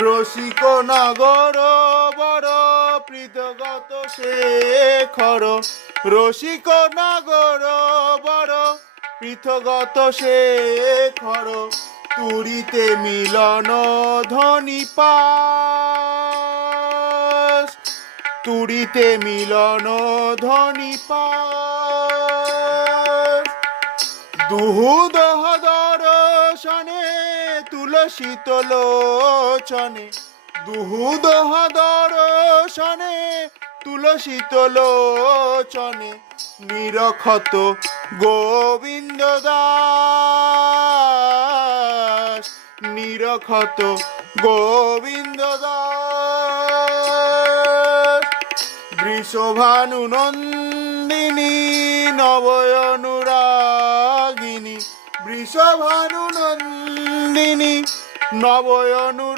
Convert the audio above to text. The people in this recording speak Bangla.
রসিক নগর বড় পৃথগত শেখর, রসিক নগর বড় পৃথগত শেখর, তুরিতে মিলন ধ্বনি পাস, তুরিতে মিলন ধ্বনি পাস। দুহুদহ দর্শনে তুলসিত লোচনে, দুহুদহ দর্শনে তুলসিত লোচনে, নিরখত গোবিন্দ দাস, নিরখত গোবিন্দ দাস। বৃষভানু নন্দিনী নবয়নুরাগিনী, বৃষভানু নন্দিনী নবয়নুরা